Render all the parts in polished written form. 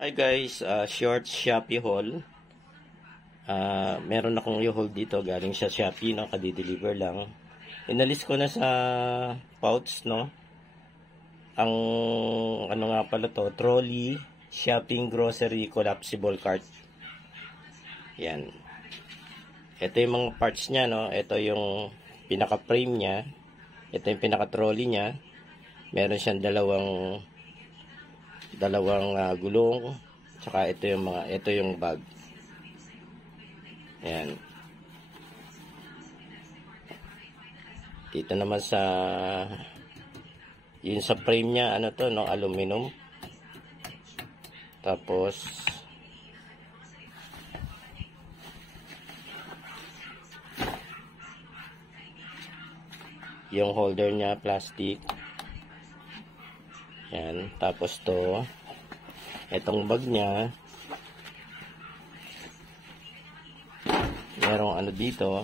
Hi guys, short Shopee haul. Meron akong u-haul dito galing sa Shopee, no, kadi-deliver lang. Inalis ko na sa pouch, no. Ang ano nga pala to, trolley, shopping grocery collapsible cart. Yan. Ito yung mga parts niya, no. Ito yung pinaka-frame niya. Ito yung pinaka-trolley niya. Meron siyang dalawang gulong, tsaka ito yung bag. Ayan. Dito naman yun sa frame niya, ano to, no, aluminum. Tapos yung holder niya plastic. Yan, tapos etong bag niya, merong ano dito,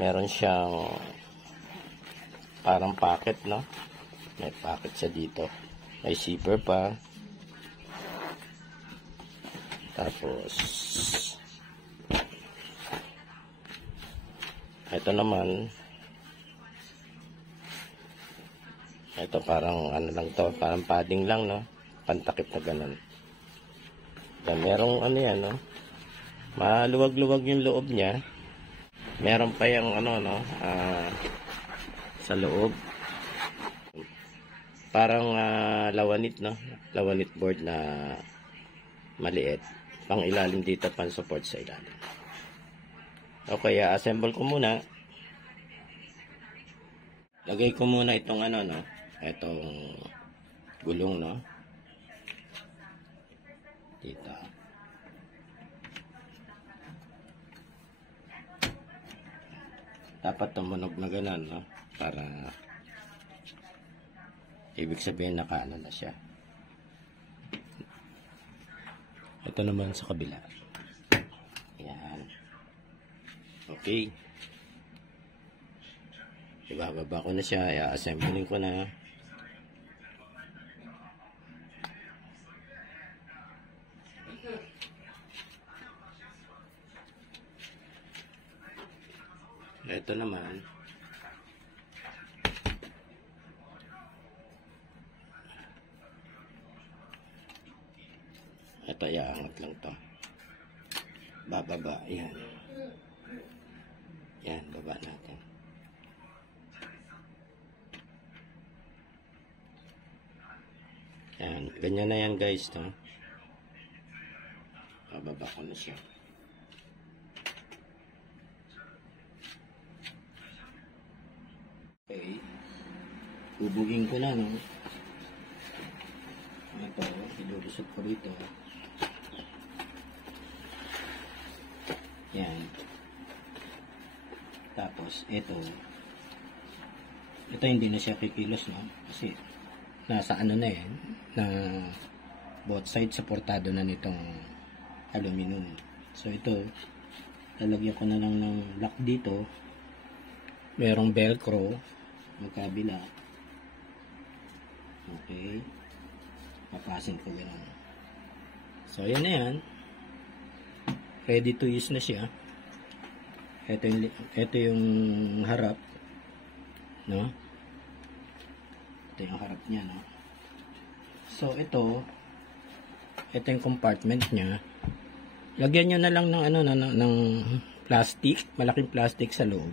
meron siyang parang pocket, no? May pocket siya dito, may zipper pa. Tapos ito naman, ito parang ano lang to, parang padding lang, no? Pantakip na ganun. Yan, merong ano yan, no? Maluwag-luwag yung loob niya. Meron pa yung ano, no? Sa loob. Parang lawanit, no? Lawanit board na maliit. Pang ilalim dito, pang support sa ilalim. Okay, assemble ko muna. Lagay ko muna itong ano, no? Itong gulong, no? Dito. Dapat tumunog na ganun, no? Para ibig sabihin nakaano na siya. Ito naman sa kabila. Ayan. Okay. Ibababa ko na siya. I-assembling ko na. Ito naman. Ito, iaangat lang to. Bababa. Yan. Yan, baba natin. Yan, ganyan na yan guys, no? Bababa ko na siya. Okay. Bubugin ko na, no? Ito, ilulusot ko rito. Yan. Tapos, ito hindi na siya kikilos, no? Kasi nasa ano na eh, na both sides supportado na nitong aluminum. So ito, lalagyan ko na lang ng lock dito. Merong velcro magkabila. Okay, papasin ko gano'n. So yan na yan, ready to use na siya. Ito yung harap, no? Ito yung harap niya, no? So ito yung compartment niya. Lagyan nyo na lang ng ano, ng plastic, malaking plastic sa loob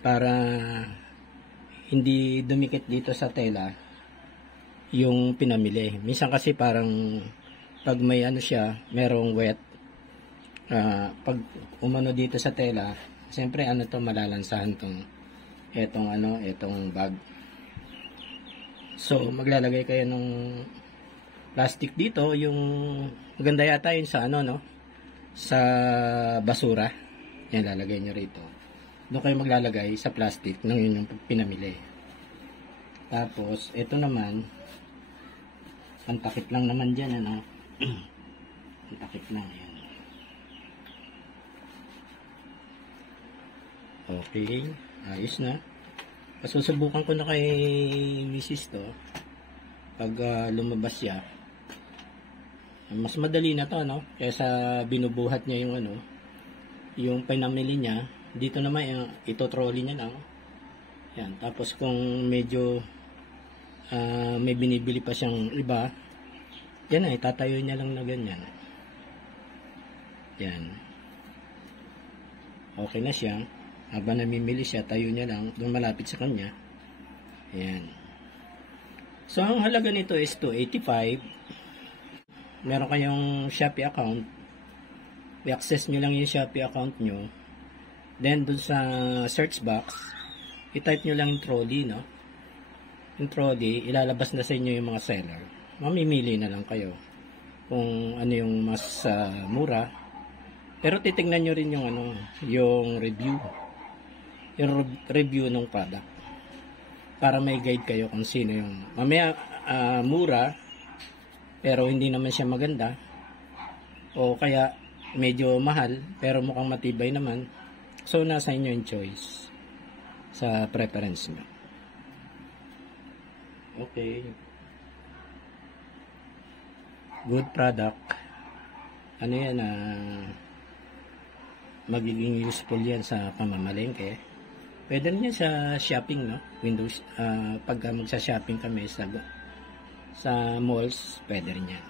para hindi dumikit dito sa tela yung pinamili. Minsan kasi parang pag may ano siya, merong wet, pag umano dito sa tela, siyempre ano to, malalansahan etong bag. So maglalagay kayo ng plastic dito, yung maganda yata yun sa ano, no, sa basura. Yan, lalagay nyo rito. Doon kayo maglalagay sa plastic ng yun yung pinamili. Tapos ito naman, pantakip lang naman dyan, ano. Pantakip lang yan. Okay, ayos na. Susubukan ko na kay Mrs. to pag lumabas siya. Mas madali na to, no? Kaysa binubuhat niya yung ano, yung pinamili niya. Dito naman, ito trolley niya lang. Yan. Tapos kung medyo may binibili pa siyang iba, yan na, itatayo niya lang na ganyan. Yan. Okay na siya. Habang namimili siya, tayo niya lang doon malapit sa kanya. Ayan. So, ang halaga nito is $285. Meron kayong Shopee account. I-access nyo lang yung Shopee account nyo. Then, dun sa search box, i-type nyo lang yung trolley, no? Yung trolley, ilalabas na sa inyo yung mga seller. Mamimili na lang kayo kung ano yung mas mura. Pero titingnan nyo rin yung ano, yung review. Yung review ng product. Para may guide kayo kung sino yung mamaya mura pero hindi naman siya maganda, o kaya medyo mahal pero mukhang matibay naman. So nasa inyo yung choice sa preference mo. Okay, good product. Ano yan, magiging useful yan sa pamamalengke. Pwede rin yan sa shopping, no? Windows, pag magsa-shopping kami sa malls, pwede rin yan.